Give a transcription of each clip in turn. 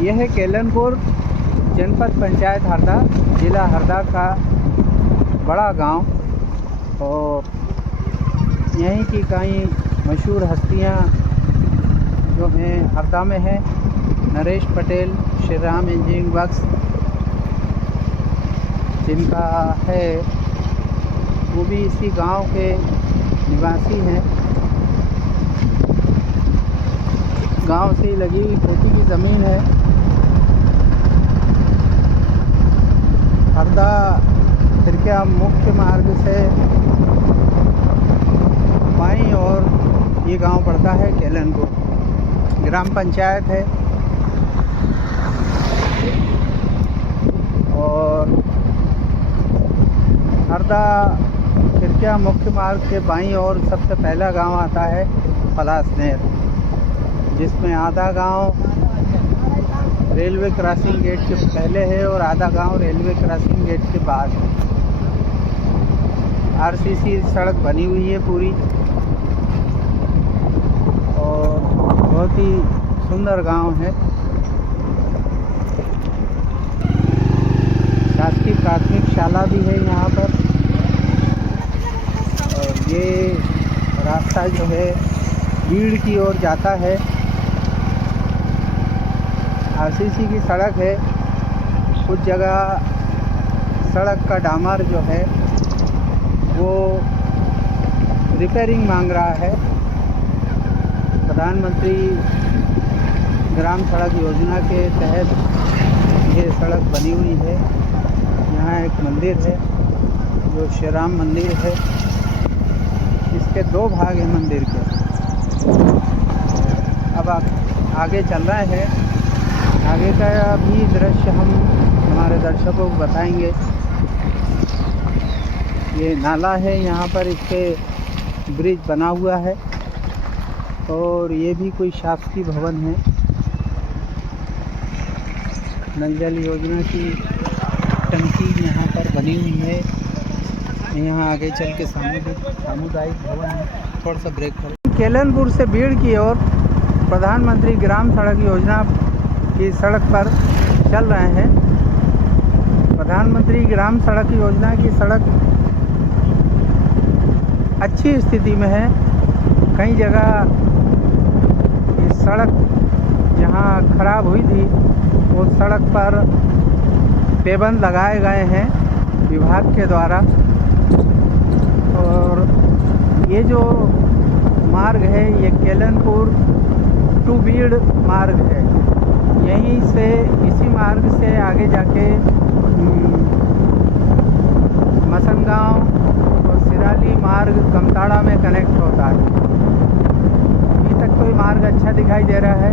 यह है केलनपुर, जनपद पंचायत हरदा, जिला हरदा का बड़ा गांव। और यहीं की कई मशहूर हस्तियां जो हैं हरदा में हैं। नरेश पटेल, श्री राम इंजीनियरिंग वर्क्स जिनका है, वो भी इसी गांव के निवासी हैं। गांव से लगी खेती की ज़मीन है। हरदा खिरकिया मुख्य मार्ग से बाईं ओर ये गांव पड़ता है केलनपुर। ग्राम पंचायत है और हरदा खिरकिया मुख्य मार्ग के बाईं ओर सबसे पहला गांव आता है पलासनेर, जिसमें आधा गांव रेलवे क्रॉसिंग गेट के पहले है और आधा गांव रेलवे क्रॉसिंग गेट के बाद है। आरसीसी सड़क बनी हुई है पूरी और बहुत ही सुंदर गांव है। शासकीय प्राथमिक शाला भी है यहाँ पर। और ये रास्ता जो है बीड़ की ओर जाता है। आरसीसी की सड़क है। कुछ जगह सड़क का डामर जो है वो रिपेयरिंग मांग रहा है। प्रधानमंत्री ग्राम सड़क योजना के तहत ये सड़क बनी हुई है। यहाँ एक मंदिर है जो श्री राम मंदिर है। इसके दो भाग हैं मंदिर के। अब आप आगे चल रहे हैं, आगे का भी दृश्य हम हमारे दर्शकों को बताएंगे। ये नाला है, यहाँ पर इसके ब्रिज बना हुआ है और ये भी कोई शासकीय भवन है। नल जल योजना की टंकी यहाँ पर बनी हुई है। यहाँ आगे चल के सामुदायिक भवन है। थोड़ा सा ब्रेक करें। केलनपुर से बीड़ की ओर प्रधानमंत्री ग्राम सड़क योजना की सड़क पर चल रहे हैं। प्रधानमंत्री ग्राम सड़क योजना की सड़क अच्छी स्थिति में है। कई जगह इस सड़क जहाँ खराब हुई थी वो सड़क पर पेबंद लगाए गए हैं विभाग के द्वारा। और ये जो मार्ग है ये केलनपुर टू बीड़ मार्ग है। यहीं से इसी मार्ग से आगे जाके मसनगांव और सिराली मार्ग कमताड़ा में कनेक्ट होता है। अभी तक कोई मार्ग अच्छा दिखाई दे रहा है।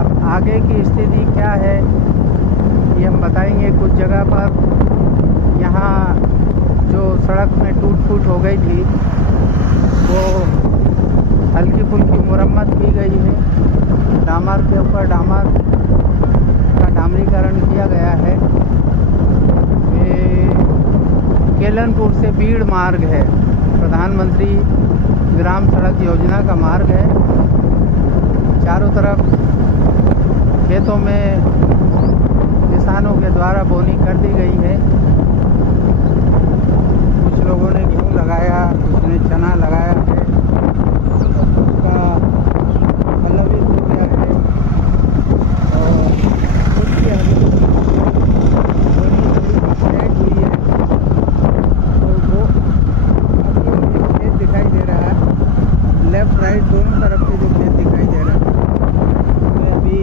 अब आगे की स्थिति क्या है ये हम बताएंगे। कुछ जगह पर यहाँ जो सड़क में टूट फूट हो गई थी वो हल्की फुल्की मुरम्मत की गई है। डामर के ऊपर डामर का डामरीकरण किया गया है। ये केलनपुर से बीड़ मार्ग है। प्रधानमंत्री ग्राम सड़क योजना का मार्ग है। चारों तरफ खेतों में किसानों के द्वारा बोनी कर दी गई है। कुछ लोगों ने गेहूँ लगाया, कुछ ने चना लगाया है। उसका फलवित हो गया है और कुछ की बोनी सेट हुई है। तो वो अभी एक खेत दिखाई दे रहा है। लेफ्ट राइट दोनों तरफ से जो खेत दिखाई दे रहा है उसमें अभी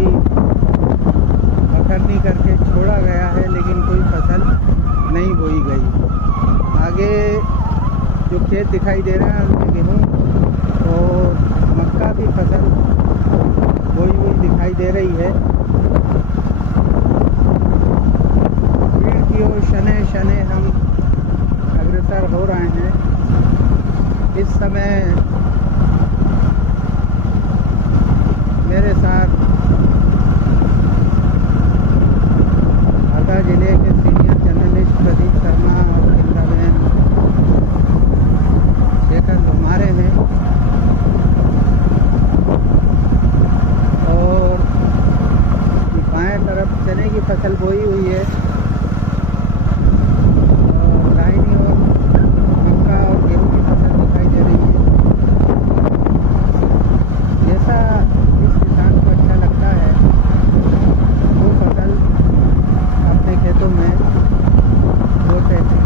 बखरनी करके छोड़ा गया है, लेकिन कोई फसल नहीं बोई गई। आगे जो खेत दिखाई दे रहा है उसमें गेहूँ और मक्का की फसल बोई हुई दिखाई दे रही है। भीड़ की ओर शने शने हम अग्रसर हो रहे हैं। इस समय मेरे साथ हरदा जिले के सीनियर जर्नलिस्ट प्रदीप शर्मा और इंद्राबेन शेखर घुमारे हैं। और चने की फसल बोई हुई है और दाहिनी ओर मक्का और गेहूँ की फसल दिखाई दे रही है। जैसा इस किसान को अच्छा लगता है वो फसल अपने खेतों में बोते हैं।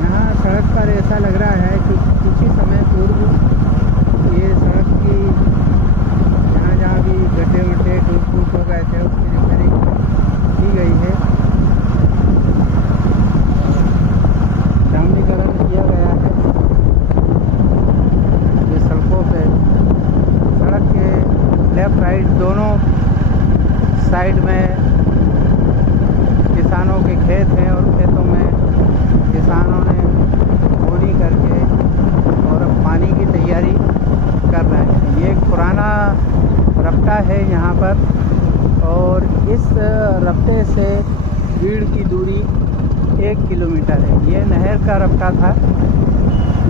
यहाँ सड़क पर ऐसा लग रहा है कि कुछ ही समय पूर्व ये सड़क की जहाँ भी गड्ढे वड्ढे टूट हो गए थे उसकी रिपेयरिंग की गई है, डामरीकरण किया गया है। ये सड़कों पे सड़क के लेफ्ट राइट दोनों साइड में किसानों के खेत हैं और खेतों में किसानों ने बोनी करके और अब पानी की तैयारी कर रहे हैं। ये एक पुराना रपटा है यहाँ पर और इस रपटे से बीड़ की दूरी 1 किलोमीटर है। ये नहर का रपटा था,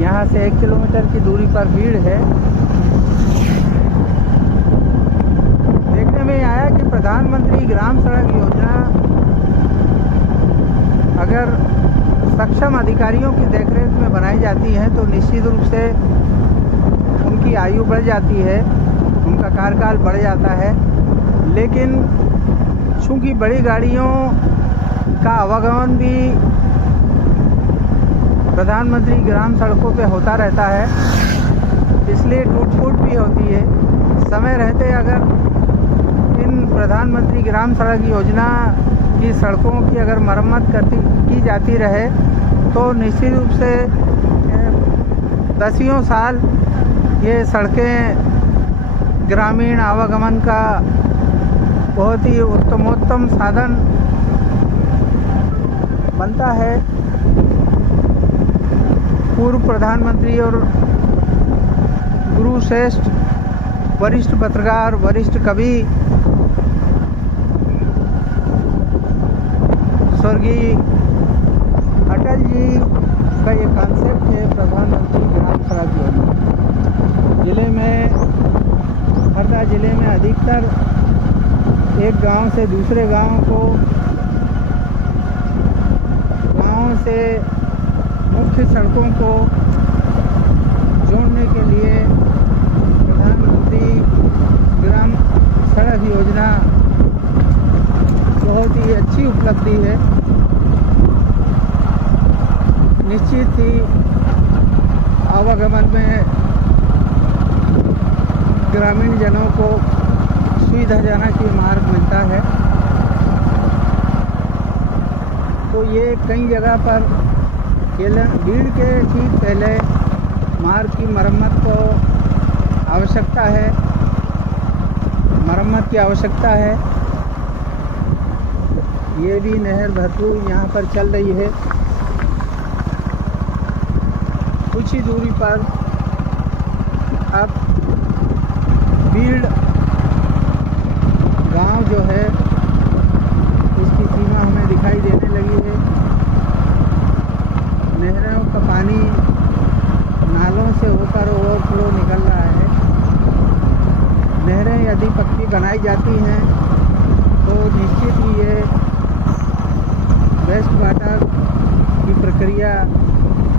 यहाँ से 1 किलोमीटर की दूरी पर बीड़ है। देखने में आया कि प्रधानमंत्री ग्राम सड़क योजना अगर सक्षम अधिकारियों की देखरेख में बनाई जाती है तो निश्चित रूप से उनकी आयु बढ़ जाती है, उनका कार्यकाल बढ़ जाता है। लेकिन चूँकि बड़ी गाड़ियों का आवागमन भी प्रधानमंत्री ग्राम सड़कों पे होता रहता है, इसलिए टूट फूट भी होती है। समय रहते अगर इन प्रधानमंत्री ग्राम सड़क योजना की सड़कों की अगर मरम्मत की जाती रहे तो निश्चित रूप से दसियों साल ये सड़कें ग्रामीण आवागमन का बहुत ही उत्तमोत्तम साधन बनता है। पूर्व प्रधानमंत्री और गुरुश्रेष्ठ वरिष्ठ पत्रकार, वरिष्ठ कवि स्वर्गीय अटल जी का ये कॉन्सेप्ट है प्रधानमंत्री ग्राम सड़क योजना। जिले में, हरदा जिले में अधिकतर एक गांव से दूसरे गांव को, गांव से मुख्य सड़कों को जोड़ने के लिए प्रधानमंत्री ग्राम सड़क योजना बहुत ही अच्छी उपलब्धि है। निश्चित ही आवागमन में ग्रामीण जनों को सुविधाजनक ही मार्ग मिलता है। तो ये कई जगह पर भीड़ के ठीक पहले मार्ग की मरम्मत को आवश्यकता है, मरम्मत की आवश्यकता है। ये भी नहर भरपूर यहाँ पर चल रही है। कुछ ही दूरी पर अब बीड़ गांव जो है उसकी सीमा हमें दिखाई देने लगी है। नहरों का पानी नालों से होकर ओवरफ्लो निकल रहा है। नहरें यदि पक्की बनाई जाती हैं तो निश्चित ही ये वेस्ट वाटर की प्रक्रिया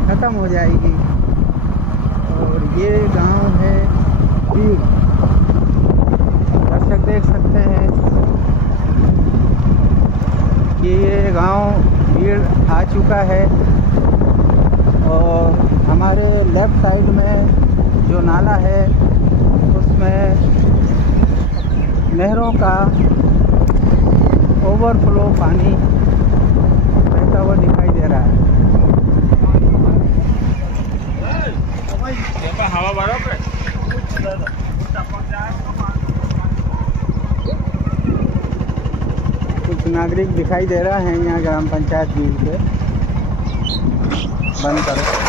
ख़त्म हो जाएगी। और ये गांव है बीड़, दर्शक देख सकते हैं कि ये गांव बीड़ आ चुका है। और हमारे लेफ़्ट साइड में जो नाला है उसमें नहरों का ओवरफ्लो पानी बहता हुआ दिखाई दे रहा है। कुछ नागरिक दिखाई दे रहा है यहाँ ग्राम पंचायत बीड़ के। बंद करो।